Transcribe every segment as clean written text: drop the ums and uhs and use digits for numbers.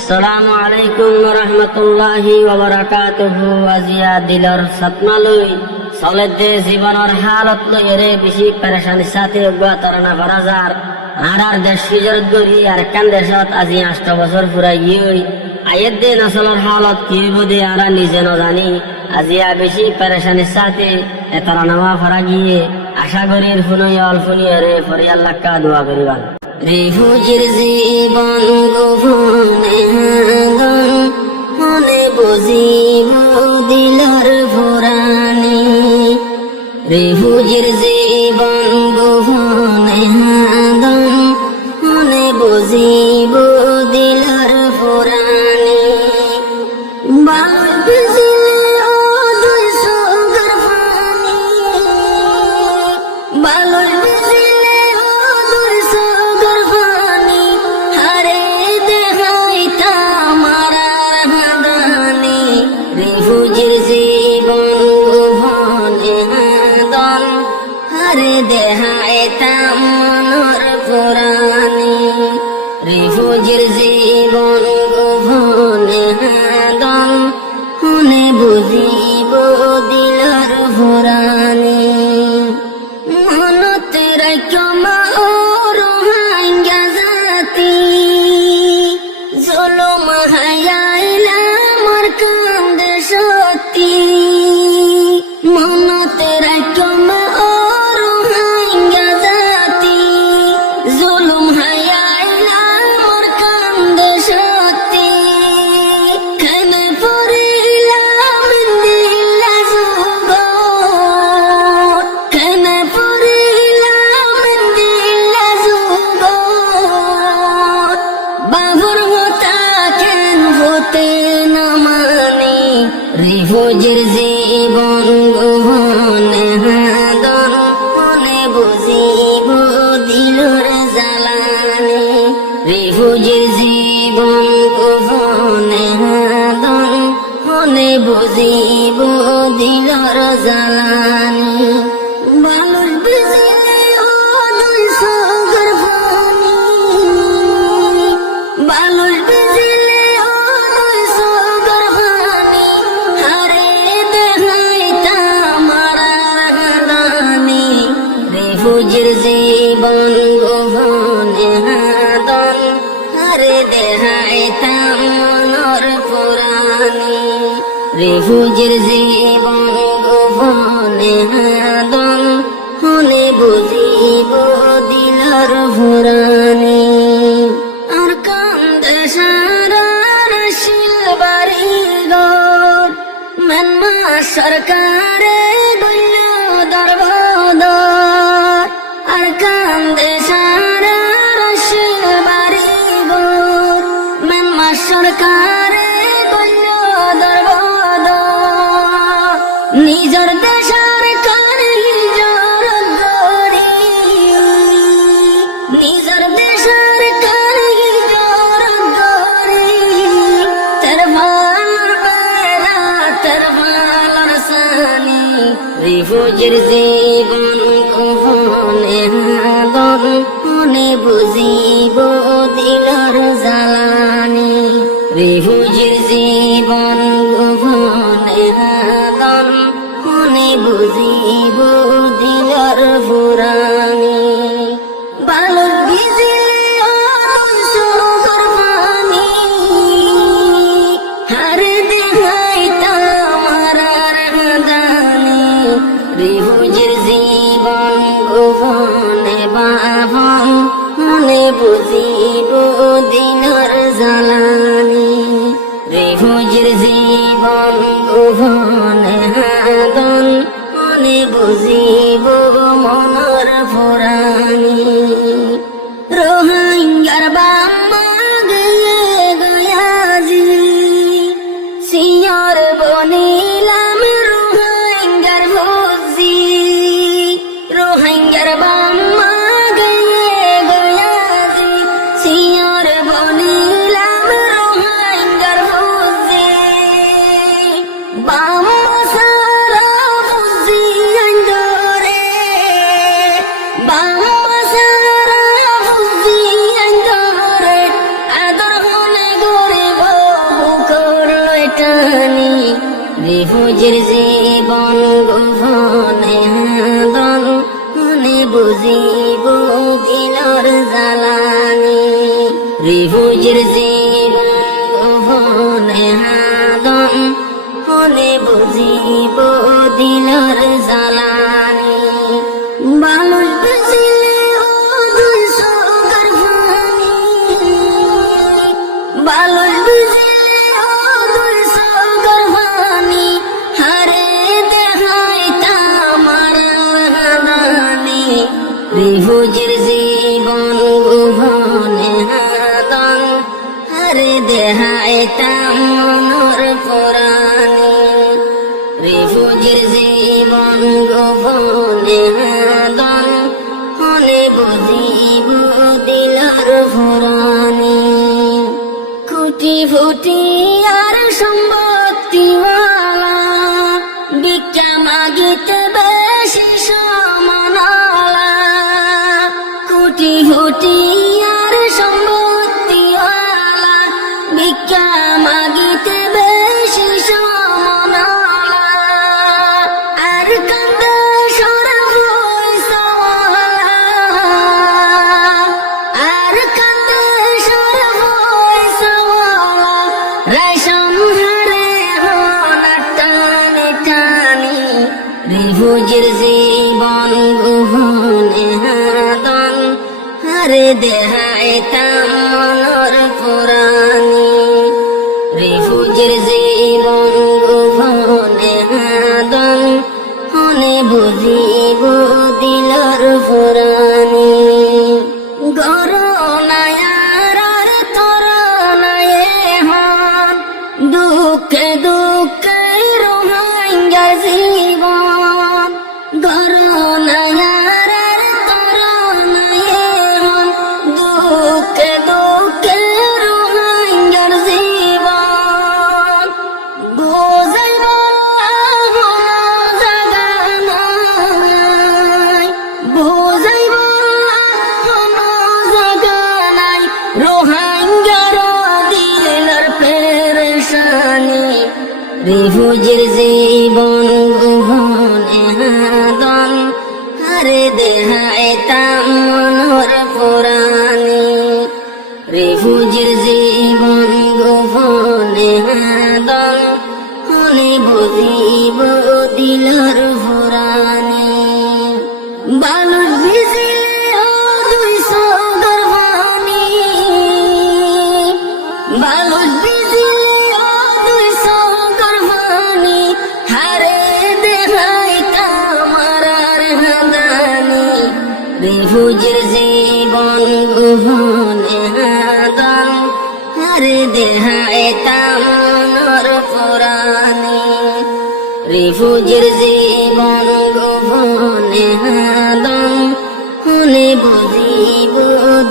আসসালামু আলাইকুম রহমতুল্লাহি ওয়া বারাকাতুহু। আজিয়া দিলর সতমালুই চলে জীবনের হালত লইরে বেশি পেরেশানির সাথে উগা তরনা ফরাজার আর দেশ হিজরত করি আর কান দেশত আজি 8 বছর পুরা গিয়ে আয়ের দিন আসলের হালত কি বুঝে আর নিজে না জানি। আজিয়া বেশি পেরেশানির সাথে এতরা নামা ফরা গিয়ে আশা করি ফুনুই অল্পনিয়রে ফরি আল্লাহ কা দোয়া করিবান। রিফুজির জীবন গোপনে মনে বুঝিব দিলর ফুরানি। রিফুজির জীবন গোপনে মনে বুঝিব দিলর ফুরানি। রিফুজির জীবন গোপনে হারে দেখাইতাম মনের পুরানি। রিফুজির জীবন গোপনে মনে বুঝিব দিলর ফুরানি। মনতে রাখমা রোহাঙ্গা জাতি জুলুম হায়াইলা মোর কান্দে সত্যি। মনতে রাখমা রোহাঙ্গা জাতি জুলুম হায়াইলা মোর কান্দে সত্যি। খানে পড়িলাম দিলা যুগ খানে পড়িলাম দিলা যুগ বাবুর হতা কেন হতে না মানি। রিফুজির জীবন গোপনে মনে বুঝিব দিলর জ্বালানি। রিফুজির জীবন গোপনে মনে বুঝিব দিলর জ্বালানি। বালুর বিজিলে ও দুই সাগর পানি বালুর বিজিলে ও দুই সাগর পানি হারে দেখাইতাম রাগানি। রিফুজির জীবন গোপনে হারে দেখাইতাম মনের পুরানি। রিফুজির জীবন গোপনে মনে বুঝিব দিলর ফুরানি। আর কান্দে সারা রশিল বাড়ি ঘর মেনমা সরকারে গইল দরবদর। আর কান্দে সারা রশিল বাড়ি ঘর মেনমা সরকারে গইল দরবদর। নিজর দেশার কারে হিজরত করি নিজর দেশার কারে হিজরত করি। তের ভালোর বেলা তের ভালোর সানি। রিফুজির জীবন গোপনে মনে বুঝিব দিলর জ্বালানি। রিফুজির জীবন গোপনে মনে বুঝিব দিলর ফুরানি। বালুর ভিজিলে ও দুই সাগর পানি হারে দেখাইতাম রাগানি। রিফুজির জীবন গোপনে মনে বুঝিব দিলর জ্বালানি। রিফুজির জীবন গোপনে মনে বুঝিব মনের ফুরানি। রোহিঙ্গার বাম্মা গয়ে গয়াজি সিয়র বনিলাম রোহিঙ্গার ভোজি। রোহিঙ্গার বাম্মা গয়ে গয়াজি সিয়র বনিলাম রোহিঙ্গার ভোজি। বাম্মা সারা ভোজি আন্দরে বাম্মা সারা রিফুজির জীবন গোপনে হাদন মনে বুঝিব দিলর জ্বালানি রিফুজির জীবন গোপনে হাদন মনে বুঝিব দিলর জ্বালানি মানুষ বুঝিলে ও দুই সগার ভানি মানুষ বুঝিলে ও দুই সগার ভানি হারে দেখাইতা আমার হাদানি রিফুজির জীবন গোপনে হাদন হারে দেখাইতা মনোর পুরানি রিফুজির জীবন গোপনে হাদন মনে বুঝিব দিলর পুরানি কুটি ফুটি আর সম্পত্তিওয়ালা ভিক্ষা মাগিতে বেশি সমানালা কুটি ফুটি আর সম্পত্তিওয়ালা ভিক্ষা মাগিতে বেশি সমানালা আর কান্দে সরা পয়সাওয়ালা আর কান্দে সরা পয়সাওয়ালা রেশম হারে হনা টানি টানি রিফুজির জীবন গোপনে হাদন হারে দেখাইতা মনোর পুরানি রিফুজির জীবন গোপনে হাদন মনে বুঝিব দিলর পুরানি গরনায়ার আর তরনায়ে হন দুঃখে দুঃখে রোহাঙ্গার জীবন গরনায়ার আর তরনায়ে হন দুঃখে দুঃখে রোহাঙ্গার জীবন বুঝাইব কোনো জাগা নাই বুঝাইব কোনো জাগা নাই রোহাঙ্গার দিলর পেরেশানি রিফুজির জীবন গোপনে হাদন হারে দেখাইতা মনোর পুরানি রিফুজির জীবন গোপনে হাদন মনে বুঝিব দিলর পুরানি বালুর ভিজিলে ও দুই সগার ভানি বালুর ভিজিলে ও দুই সগার ভানি হারে দেখাইতা মারার হাদানি রিফুজির জীবন গোপনে হাদন হারে দেখাইতা মনোর পুরানি রিফুজির জীবন গোপনে হাদন মনে বুঝিব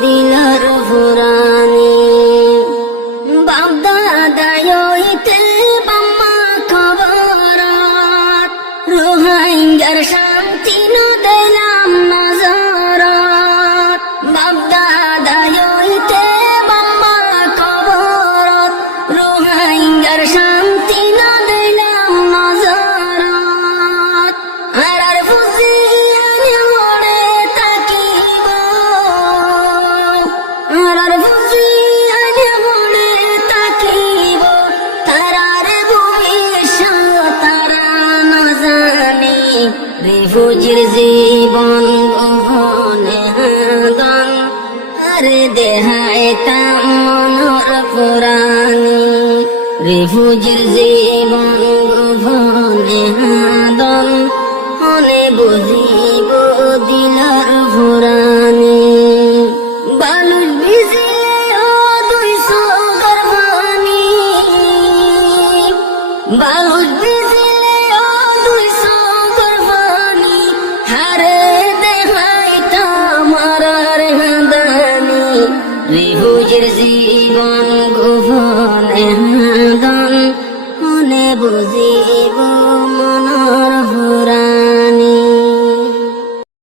দিলর পুরানি বাপদাদায়ইতে বাম্মা খবরত রোহাঙ্গার শান্তি ন দিলাম নজরত বাপদাদায়ইতে বাম্মা খবরত রোহাঙ্গার শান্তি ন দিলাম নজরত আর বুঝি আমি মনে তাকিব আর বুঝি আমি মনে তাকিব তারার ভবিষ্যৎ তারা না জানি রিফুজির জীবন গোপনে হাদন হারে দেখাইতা মনোর পুরানি রিফুজির জীবন গোপনে হাদন মনে বুঝিব দিলর পুরানি বালুর ভিজিলে ও দুই সগার ভানি বালুর ভিজিলে ও দুই সগার ভানি হারে দেখাইতা মারার হাদানি রিফুজির জীবন গোপনে হাদন মনে বুঝিব